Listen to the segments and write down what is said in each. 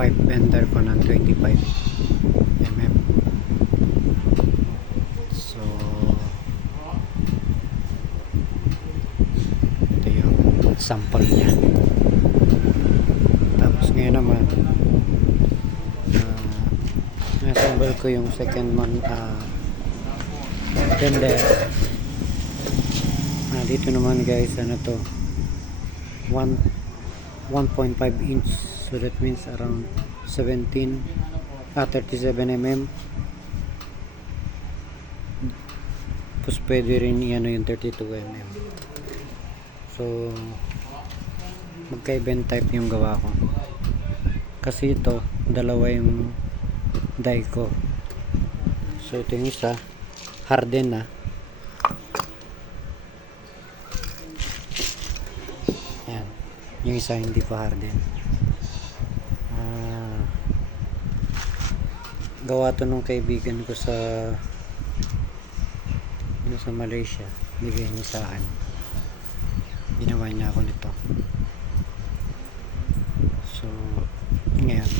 pipe bender ko ng 25 mm. So ito yung sample niya. Tapos ngayon naman assemble ko yung second bender. Dito naman guys, ano to, 1.5 inch, so that means around 37 mm. Tapos pwede rin ano yung 32 mm. So magka-event type yung gawa ko, kasi ito dalawa yung die ko. So ito yung isa harden na. Yan, yung isa hindi pa harden. Gawa to nung kaibigan ko sa Malaysia, bigay niya sa akin, ginawa niya ako nito. So ngayon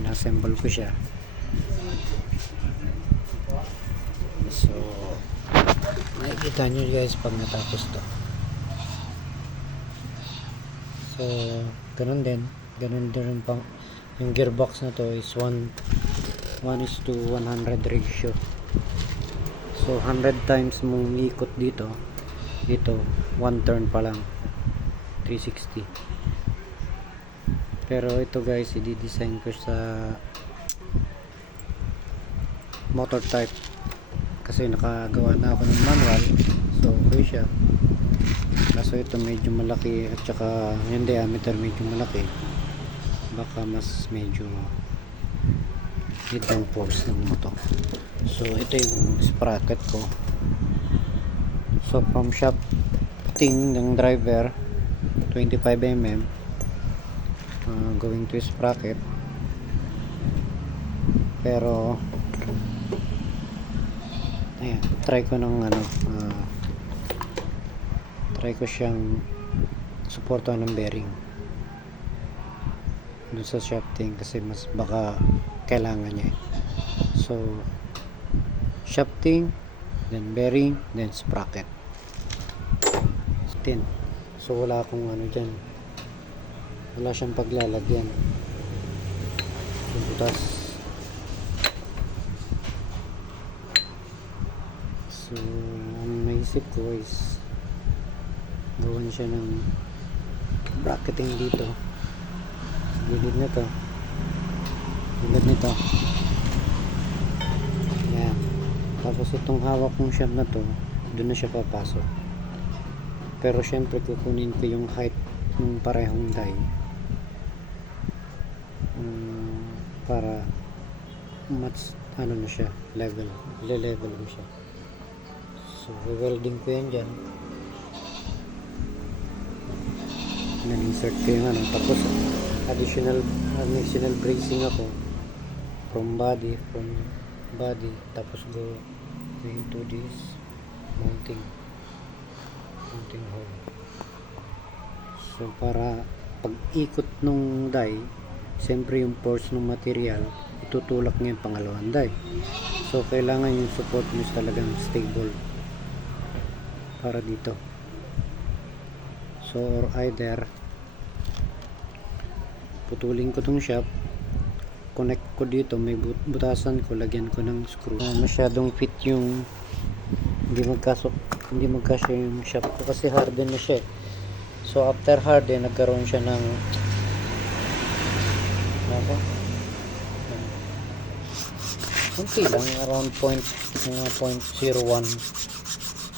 in-assemble ko siya. So makikita nyo guys pag natapos to. So ganun din pang yung gearbox na to is 1:100 ratio. So 100 times mong ikot dito 1 turn pa lang, 360. Pero ito guys, i-design ko sa motor type kasi nakagawa na ako ng manual, so okay siya. Kaso ito medyo malaki at saka yung diameter medyo malaki, baka mas medyo need ng force ng motor. So ito yung sprocket ko. So from shafting ng driver 25 mm going to sprocket. Pero ayan, try ko siyang suportahan ng bearing dun sa shafting kasi mas baka kailangan niya. So shafting, then bearing, then sprocket. So wala akong dyan, wala siyang paglalagyan. So butas. So ang naisip ko is gawan siya ng bracketing dito sa gilid nito, gilid nito. Yan. Tapos itong hawak kong shaft na to, doon na siya papasok. Pero syempre kukunin ko yung height ng parehong die para match na siya, level ko siya. So welding ko yan dyan, insert ko yung tapos additional bracing ako from body, tapos go into this mounting hole. So para pag ikot nung die, siyempre yung force ng material itutulak niya yung pangalawang die. So kailangan yung support niya talagang stable para dito. So or either putulin ko tong shaft, connect ko dito, may butasan ko, lagyan ko ng screw. Masyadong fit yung hindi magkasya yung shaft ko kasi harden na siya. So after harden, nagkaroon siya ng kunti lang, around 0.01.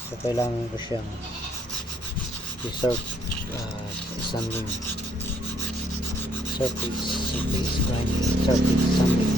So kailangan ko siyang surface grinding, surface sanding.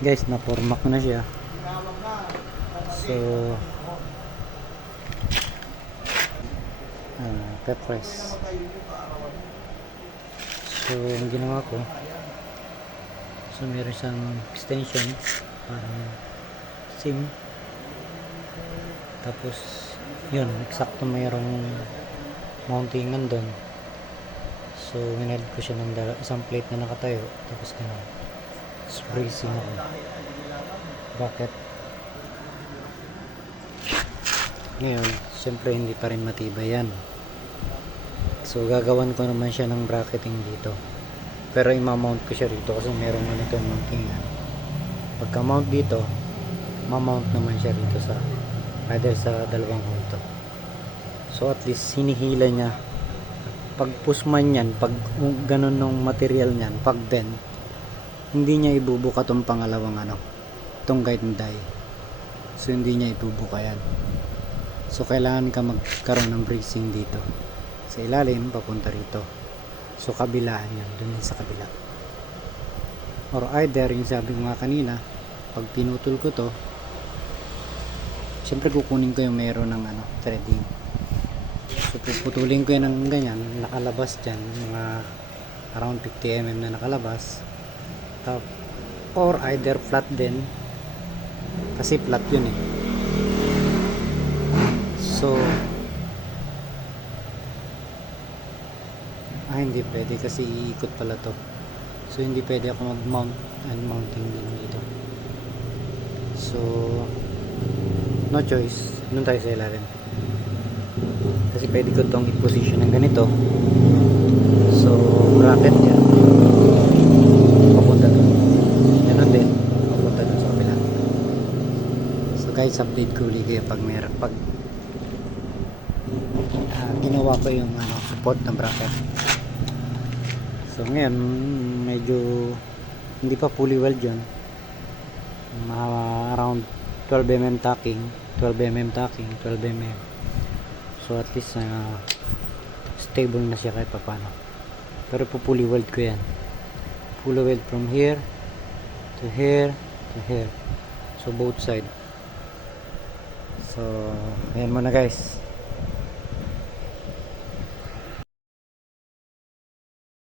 Guys, na-forma ko na siya. So pe-press. So yung ginawa ko, so meron siyang extension parang SIM, tapos yun, eksakto mayroong mountingan doon. So mineld ko siya ng isang plate na nakatayo, tapos gano'n bracing ako. Bakit? Ngayon, siyempre hindi pa rin matibay yan. So gagawan ko naman siya ng bracketing dito. Pero i-mount ko siya rito kasi merong ganito mountingan. Pagka mount dito, ma-mount naman siya rito sa either sa dalawang hole. So at least hinihila niya. Pag push man yan, pag ganun nung material niyan, pag bend, hindi niya ibubuka tong pangalawang itong guide and die. So hindi niya ibubuka yan. So kailangan ka magkaroon ng bracing dito sa ilalim papunta rito. So kabilaan yan, dun din sa kabila. Or either yung sabi ko nga kanina, pag pinutol ko to, syempre kukunin ko yung meron ng threading. So puputulin ko yan ng ganyan, nakalabas dyan mga around 50 mm na nakalabas. Or either flat din, kasi flat yun eh. So hindi pwede kasi iikot pala to. So hindi pwede ako mag-mount and mounting din dito. So no choice, doon tayo sa ilalim. Kasi pwede ko tong i-position ng ganito. So bracket yan papunta doon. Ganun din papunta doon sa kabila. So guys, update ko ulit kayo pag meron, pag ginawa ko yung support ng bracket. So ngayon medyo hindi pa fully weld yun, around 12 mm tacking, 12 mm tacking, 12 mm. So at least stable na siya kahit papano. Pero po fully weld ko yan, fully weld from here to here to here, so both side. So ayan muna guys.